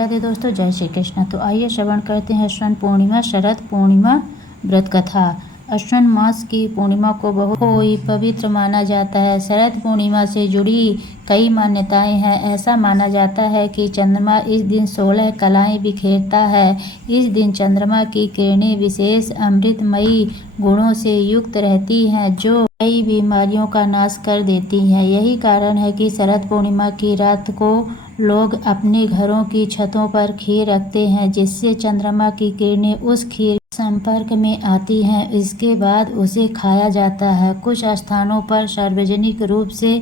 राधे दोस्तों, जय श्री कृष्ण। तो आइए श्रवण करते हैं अश्विन पूर्णिमा शरद पूर्णिमा व्रत कथा। अश्विन मास की पूर्णिमा को बहुत ही पवित्र माना जाता है। शरद पूर्णिमा से जुड़ी कई मान्यताएं हैं। ऐसा माना जाता है कि चंद्रमा इस दिन 16 कलाएं बिखेरता है। इस दिन चंद्रमा की किरणें विशेष अमृतमयी गुणों से युक्त रहती हैं, जो कई बीमारियों का नाश कर देती हैं। यही कारण है कि शरद पूर्णिमा की रात को लोग अपने घरों की छतों पर खीर रखते हैं, जिससे चंद्रमा की किरणें उस खीर संपर्क में आती हैं। इसके बाद उसे खाया जाता है। कुछ स्थानों पर सार्वजनिक रूप से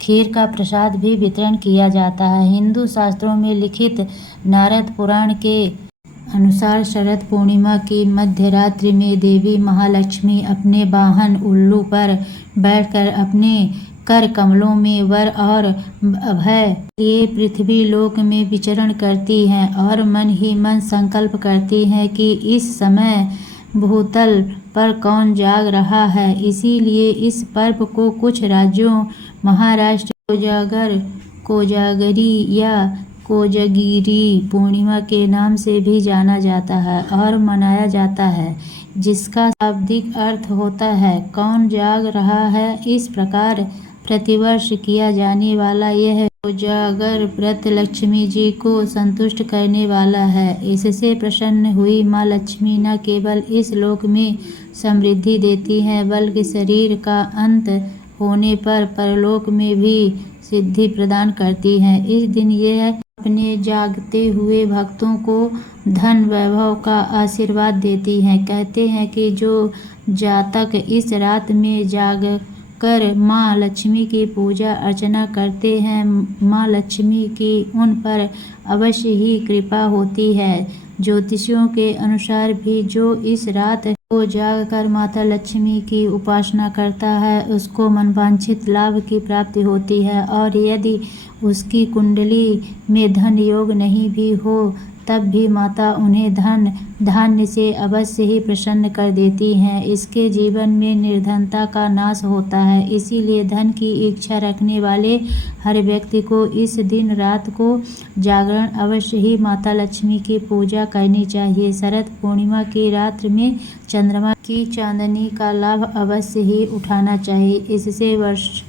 खीर का प्रसाद भी वितरण किया जाता है। हिंदू शास्त्रों में लिखित नारद पुराण के अनुसार शरद पूर्णिमा की मध्यरात्रि में देवी महालक्ष्मी अपने वाहन उल्लू पर बैठकर अपने कर कमलों में वर और अभय लिए पृथ्वी लोक में विचरण करती हैं और मन ही मन संकल्प करती हैं कि इस समय भूतल पर कौन जाग रहा है। इसीलिए इस पर्व को कुछ राज्यों महाराष्ट्र कोजागर, कोजागरी या कोजागिरी पूर्णिमा के नाम से भी जाना जाता है और मनाया जाता है, जिसका शाब्दिक अर्थ होता है कौन जाग रहा है। इस प्रकार प्रतिवर्ष किया जाने वाला यह कोजागर व्रत लक्ष्मी जी को संतुष्ट करने वाला है। इससे प्रसन्न हुई माँ लक्ष्मी न केवल इस लोक में समृद्धि देती हैं, बल्कि शरीर का अंत होने पर परलोक में भी सिद्धि प्रदान करती हैं। इस दिन यह अपने जागते हुए भक्तों को धन वैभव का आशीर्वाद देती हैं। कहते हैं कि जो जातक इस रात में जाग कर माँ लक्ष्मी की पूजा अर्चना करते हैं, माँ लक्ष्मी की उन पर अवश्य ही कृपा होती है। ज्योतिषियों के अनुसार भी जो इस रात को जागकर माता लक्ष्मी की उपासना करता है, उसको मनवांछित लाभ की प्राप्ति होती है, और यदि उसकी कुंडली में धन योग नहीं भी हो तब भी माता उन्हें धन धान्य से अवश्य ही प्रसन्न कर देती हैं। इसके जीवन में निर्धनता का नाश होता है। इसीलिए धन की इच्छा रखने वाले हर व्यक्ति को इस दिन रात को जागरण अवश्य ही माता लक्ष्मी की पूजा करनी चाहिए। शरद पूर्णिमा की रात्रि में चंद्रमा की चांदनी का लाभ अवश्य ही उठाना चाहिए। इससे वर्ष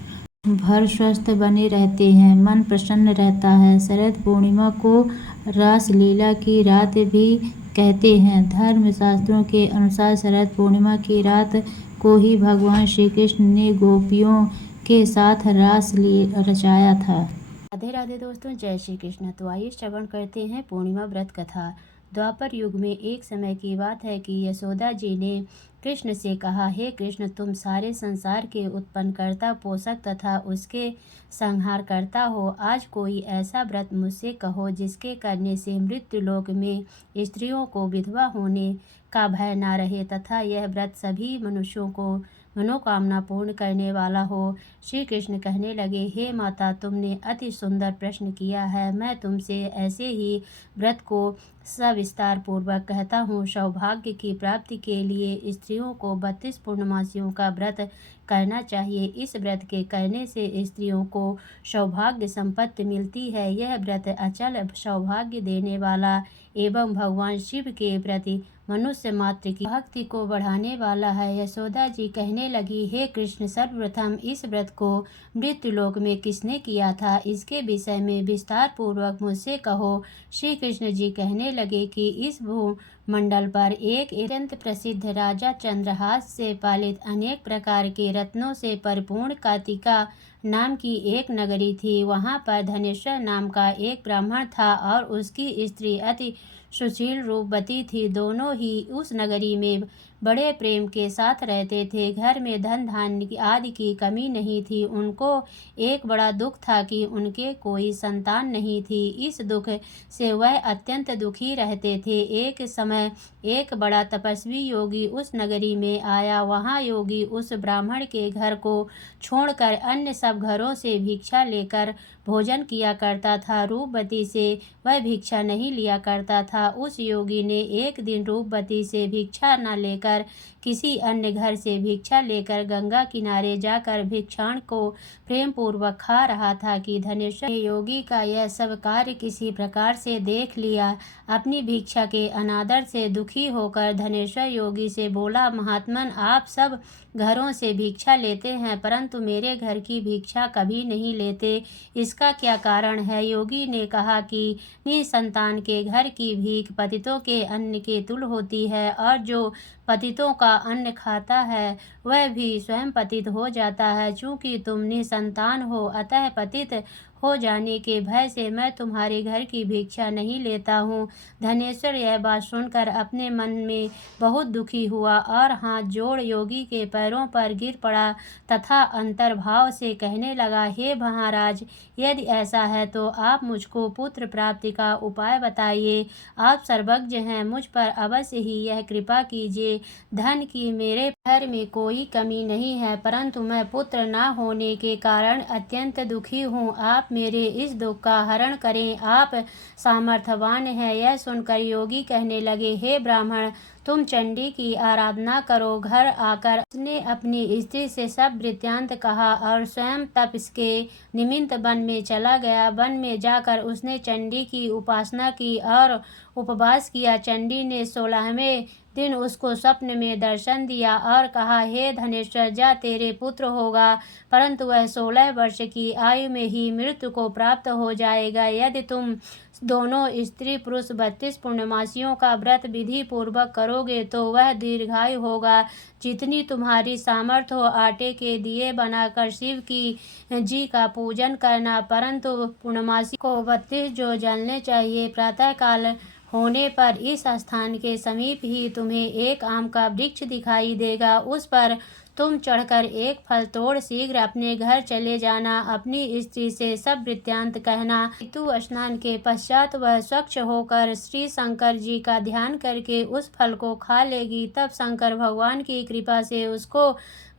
भर स्वस्थ बने रहते हैं, मन प्रसन्न रहता है। शरद पूर्णिमा को रासलीला की रात भी कहते हैं। धर्म शास्त्रों के अनुसार शरद पूर्णिमा की रात को ही भगवान श्री कृष्ण ने गोपियों के साथ रासलीला रचाया था। राधे राधे दोस्तों, जय श्री कृष्ण। तो आइए श्रवण करते हैं पूर्णिमा व्रत कथा। द्वापर युग में एक समय की बात है कि यशोदा जी ने कृष्ण से कहा, हे कृष्ण, तुम सारे संसार के उत्पन्नकर्ता, पोषक तथा उसके संहार करता हो। आज कोई ऐसा व्रत मुझसे कहो जिसके करने से मृत्युलोक में स्त्रियों को विधवा होने का भय न रहे तथा यह व्रत सभी मनुष्यों को मनोकामना पूर्ण करने वाला हो। श्री कृष्ण कहने लगे, हे माता, तुमने अति सुंदर प्रश्न किया है। मैं तुमसे ऐसे ही व्रत को सविस्तार पूर्वक कहता हूँ। सौभाग्य की प्राप्ति के लिए स्त्रियों को 32 पूर्णमासियों का व्रत करना चाहिए। इस व्रत के करने से स्त्रियों को सौभाग्य संपत्ति मिलती है। यह व्रत अचल सौभाग्य देने वाला एवं भगवान शिव के प्रति मनुष्य मात्र की भक्ति को बढ़ाने वाला है। यशोदा जी कहने लगी, हे कृष्ण, सर्वप्रथम इस व्रत को मृत्युलोक में किसने किया था, इसके विषय में विस्तार पूर्वक मुझसे कहो। श्री कृष्ण जी कहने लगे कि इस भूमंडल पर एक अत्यंत प्रसिद्ध राजा चंद्रहास से पालित अनेक प्रकार के रत्नों से परिपूर्ण कार्तिका नाम की एक नगरी थी। वहाँ पर धनेश्वर नाम का एक ब्राह्मण था और उसकी स्त्री अति सुशील रूपवती थी। दोनों ही उस नगरी में बड़े प्रेम के साथ रहते थे। घर में धन धान्य आदि की कमी नहीं थी। उनको एक बड़ा दुख था कि उनके कोई संतान नहीं थी। इस दुख से वह अत्यंत दुखी रहते थे। एक समय एक बड़ा तपस्वी योगी उस नगरी में आया। वहाँ योगी उस ब्राह्मण के घर को छोड़कर अन्य सब सब घरों से भिक्षा लेकर भोजन किया करता था। रूपवती से वह भिक्षा नहीं लिया करता था। उस योगी ने एक दिन रूपवती से भिक्षा न लेकर किसी अन्य घर से भिक्षा लेकर गंगा किनारे जाकर भिक्षाण को प्रेम पूर्वक खा रहा था कि धनेश्वर ने योगी का यह सब कार्य किसी प्रकार से देख लिया। अपनी भिक्षा के अनादर से दुखी होकर धनेश्वर योगी से बोला, महात्मन, आप सब घरों से भिक्षा लेते हैं परंतु मेरे घर की भिक्षा कभी नहीं लेते, इसका क्या कारण है? योगी ने कहा कि निसंतान के घर की भीख पतितों के अन्न के तुल्य होती है और जो पतितों का अन्न खाता है वह भी स्वयं पतित हो जाता है। चूंकि तुम निसंतान हो अतः पतित हो जाने के भय से मैं तुम्हारे घर की भिक्षा नहीं लेता हूँ। धनेश्वर यह बात सुनकर अपने मन में बहुत दुखी हुआ और हाथ जोड़ योगी के पैरों पर गिर पड़ा तथा अंतर्भाव से कहने लगा, हे महाराज, यदि ऐसा है तो आप मुझको पुत्र प्राप्ति का उपाय बताइए। आप सर्वज्ञ हैं, मुझ पर अवश्य ही यह कृपा कीजिए। धन की मेरे घर में कोई कमी नहीं है परंतु मैं पुत्र न होने के कारण अत्यंत दुखी हूँ। आप मेरे इस दुख का हरण करें, आप सामर्थ्यवान हैं। यह सुनकर योगी कहने लगे, हे ब्राह्मण, तुम चंडी की आराधना करो। घर आकर उसने अपनी स्त्री से सब वृत्तांत कहा और स्वयं तप के निमित्त वन में चला गया। वन में जाकर उसने चंडी की उपासना की और उपवास किया। चंडी ने 16वें दिन उसको स्वप्न में दर्शन दिया और कहा, हे धनेश्वर, जा तेरे पुत्र होगा परंतु वह 16 वर्ष की आयु में ही मृत्यु को प्राप्त हो जाएगा। यदि तुम दोनों स्त्री पुरुष 32 पूर्णमासियों का व्रत विधि पूर्वक करोगे तो वह दीर्घायु होगा। जितनी तुम्हारी सामर्थ्य हो आटे के दिए बनाकर शिव की जी का पूजन करना, परंतु पूर्णमासी को 32 जो जलने चाहिए। प्रातःकाल होने पर इस स्थान के समीप ही तुम्हें एक आम का वृक्ष दिखाई देगा, उस पर तुम चढ़कर एक फल तोड़ शीघ्र अपने घर चले जाना। अपनी स्त्री से सब वृत्तांत कहना। ऋतु स्नान के पश्चात वह स्वच्छ होकर श्री शंकर जी का ध्यान करके उस फल को खा लेगी। तब शंकर भगवान की कृपा से उसको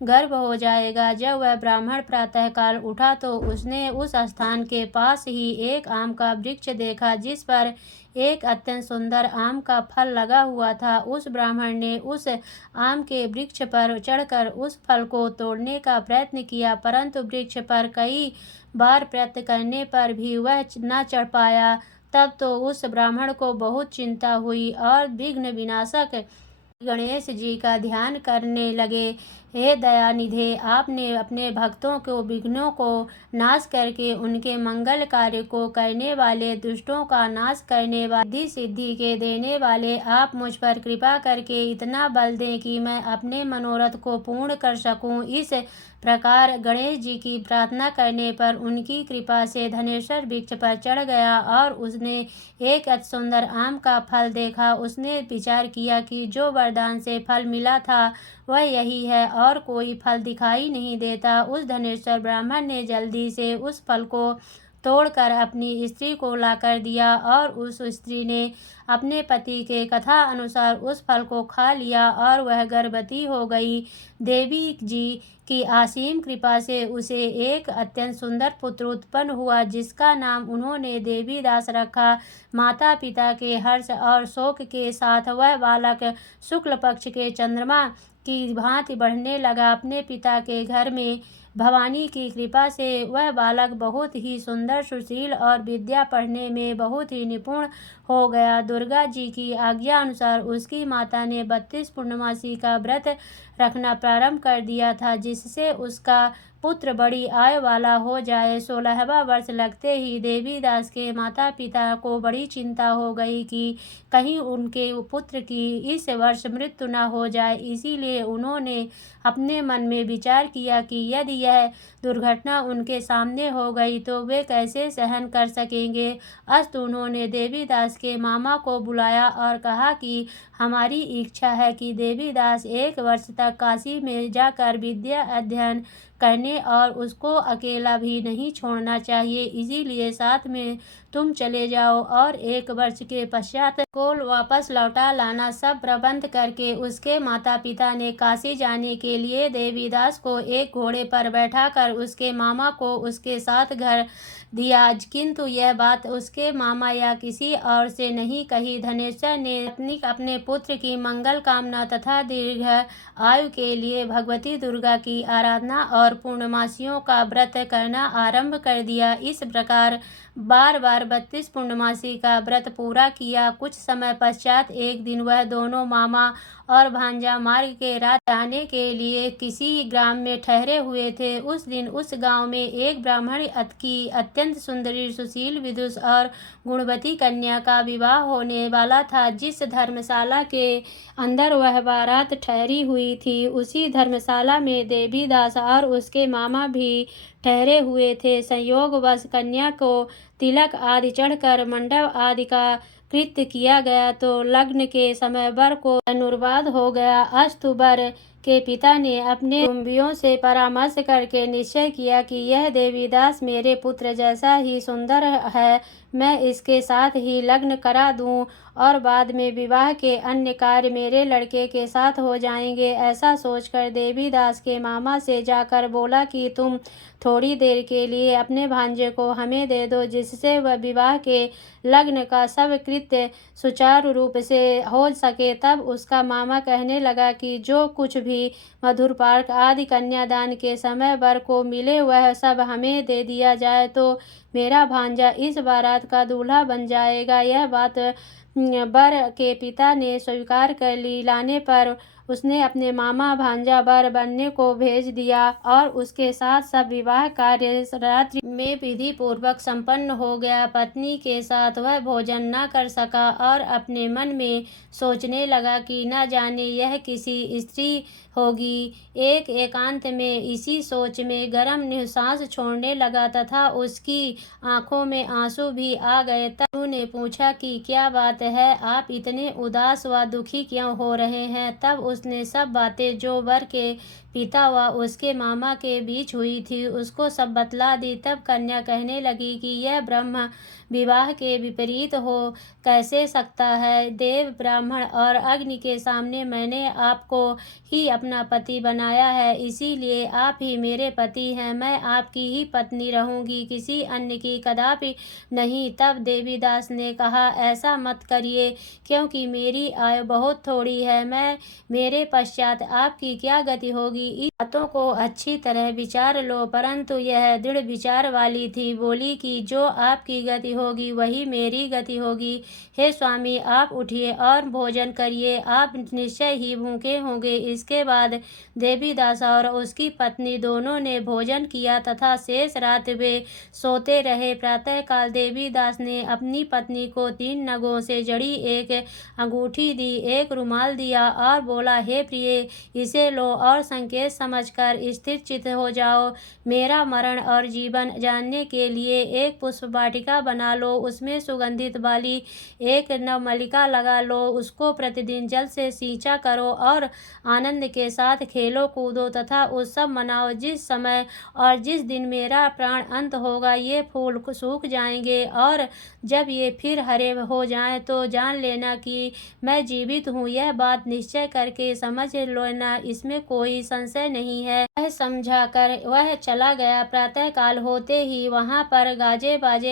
गर्भ हो जाएगा। जब वह ब्राह्मण प्रातःकाल उठा तो उसने उस स्थान के पास ही एक आम का वृक्ष देखा जिस पर एक अत्यंत सुंदर आम का फल लगा हुआ था। उस ब्राह्मण ने उस आम के वृक्ष पर चढ़कर उस फल को तोड़ने का प्रयत्न किया परंतु वृक्ष पर कई बार प्रयत्न करने पर भी वह न चढ़ पाया। तब तो उस ब्राह्मण को बहुत चिंता हुई और विघ्न विनाशक गणेश जी का ध्यान करने लगे। हे दयानिधे, आपने अपने भक्तों को विघ्नों को नाश करके उनके मंगल कार्य को करने वाले, दुष्टों का नाश करने वाले, सिद्धि के देने वाले, आप मुझ पर कृपा करके इतना बल दें कि मैं अपने मनोरथ को पूर्ण कर सकूं। इस प्रकार गणेश जी की प्रार्थना करने पर उनकी कृपा से धनेश्वर वृक्ष पर चढ़ गया और उसने एक अति सुंदर आम का फल देखा। उसने विचार किया कि जो वरदान से फल मिला था वह यही है और कोई फल दिखाई नहीं देता। उस धनेश्वर ब्राह्मण ने जल्दी से उस फल को तोड़कर अपनी स्त्री को लाकर दिया और उस स्त्री ने अपने पति के कथा अनुसार उस फल को खा लिया और वह गर्भवती हो गई। देवी जी की असीम कृपा से उसे एक अत्यंत सुंदर पुत्र उत्पन्न हुआ जिसका नाम उन्होंने देवीदास रखा। माता पिता के हर्ष और शोक के साथ वह बालक शुक्ल पक्ष के चंद्रमा की भांति बढ़ने लगा। अपने पिता के घर में भवानी की कृपा से वह बालक बहुत ही सुंदर, सुशील और विद्या पढ़ने में बहुत ही निपुण हो गया। दुर्गा जी की आज्ञा अनुसार उसकी माता ने 32 पूर्णमासी का व्रत रखना प्रारंभ कर दिया था जिससे उसका पुत्र बड़ी आयु वाला हो जाए। 16वां वर्ष लगते ही देवीदास के माता पिता को बड़ी चिंता हो गई कि कहीं उनके पुत्र की इस वर्ष मृत्यु न हो जाए। इसीलिए उन्होंने अपने मन में विचार किया कि यदि यह दुर्घटना उनके सामने हो गई तो वे कैसे सहन कर सकेंगे। अस्तु उन्होंने देवीदास के मामा को बुलाया और कहा कि हमारी इच्छा है कि देवीदास 1 वर्ष तक काशी में जाकर विद्या अध्ययन करने और उसको अकेला भी नहीं छोड़ना चाहिए, इसीलिए साथ में तुम चले जाओ और 1 वर्ष के पश्चात को वापस लौटा लाना। सब प्रबंध करके उसके माता पिता ने काशी जाने के लिए देवीदास को एक घोड़े पर बैठाकर उसके मामा को उसके साथ घर दिया, किंतु यह बात उसके मामा या किसी और से नहीं कही। धनेश्वर ने अपने पुत्र की मंगल कामना तथा दीर्घ आयु के लिए भगवती दुर्गा की आराधना और पूर्णमासियों का व्रत करना आरंभ कर दिया। इस प्रकार बार 32 पूर्णमासी का व्रत पूरा किया। कुछ समय पश्चात एक दिन वह दोनों मामा और भांजा मार्ग के रात जाने के लिए किसी ग्राम में ठहरे हुए थे। उस दिन उस गांव में एक ब्राह्मण की अत्यंत सुंदरी, सुशील, विदुष और गुणवती कन्या का विवाह होने वाला था। जिस धर्मशाला के अंदर वह बारात ठहरी हुई थी, उसी धर्मशाला में देवीदास और उसके मामा भी ठहरे हुए थे। संयोगवश कन्या को तिलक आदि चढ़कर मंडप आदि का कृत्य किया गया तो लग्न के समय वर को धनुर्वाद हो गया। अस्तु वर के पिता ने अपने कुटुंबियों से परामर्श करके निश्चय किया कि यह देवीदास मेरे पुत्र जैसा ही सुंदर है, मैं इसके साथ ही लग्न करा दूं और बाद में विवाह के अन्य कार्य मेरे लड़के के साथ हो जाएंगे। ऐसा सोचकर देवीदास के मामा से जाकर बोला कि तुम थोड़ी देर के लिए अपने भांजे को हमें दे दो, जिससे वह विवाह के लग्न का सब कृत्य सुचारू रूप से हो सके। तब उसका मामा कहने लगा कि जो कुछ भी मधुर पार्क आदि कन्यादान के समय वर को मिले वह सब हमें दे दिया जाए तो मेरा भांजा इस बारात का दूल्हा बन जाएगा। यह बात वर के पिता ने स्वीकार कर ली। लाने पर उसने अपने मामा भांजा वर बनने को भेज दिया और उसके साथ सब विवाह कार्य रात्रि में विधि पूर्वक संपन्न हो गया। पत्नी के साथ वह भोजन न कर सका और अपने मन में सोचने लगा कि न जाने यह किसी स्त्री होगी। एक एकांत में इसी सोच में गरम निश्वास छोड़ने लगा तथा उसकी आंखों में आंसू भी आ गए। तब उन्होंने पूछा कि क्या बात है, आप इतने उदास व दुखी क्यों हो रहे हैं। तब उसने सब बातें जो वर के पिता व उसके मामा के बीच हुई थी उसको सब बतला दी। तब कन्या कहने लगी कि यह ब्रह्म विवाह के विपरीत हो कैसे सकता है। देव, ब्राह्मण और अग्नि के सामने मैंने आपको ही अपना पति बनाया है, इसीलिए आप ही मेरे पति हैं। मैं आपकी ही पत्नी रहूंगी, किसी अन्य की कदापि नहीं। तब देवीदास ने कहा, ऐसा मत करिए, क्योंकि मेरी आयु बहुत थोड़ी है। मेरे पश्चात आपकी क्या गति होगी, इस बातों को अच्छी तरह विचार लो। परंतु यह दृढ़ विचार वाली थी, बोली कि जो आपकी गति होगी वही मेरी गति होगी। हे स्वामी, आप उठिए और भोजन करिए, आप निश्चय ही भूखे होंगे। इसके बाद देवीदास और उसकी पत्नी दोनों ने भोजन किया तथा शेष रात वे सोते रहे। प्रातःकाल देवीदास ने अपनी पत्नी को 3 नगों से जड़ी एक अंगूठी दी, एक रुमाल दिया और बोला, हे प्रिय, इसे लो और संकेत समझकर स्थिर चित्त हो जाओ। मेरा मरण और जीवन जानने के लिए एक पुष्प वाटिका बना लो, उसमें सुगंधित वाली एक नवमल्लिका लगा लो, उसको प्रतिदिन जल से सींचा करो और आनंद के साथ खेलो कूदो तथा उत्सव मनाओ। जिस समय और जिस दिन मेरा प्राण अंत होगा ये फूल सूख जाएंगे और जब ये फिर हरे हो जाएं तो जान लेना कि मैं जीवित हूँ। यह बात निश्चय करके समझ लेना, इसमें कोई संशय नहीं है। वह समझा कर वह चला गया। प्रातःकाल होते ही वहां पर गाजे बाजे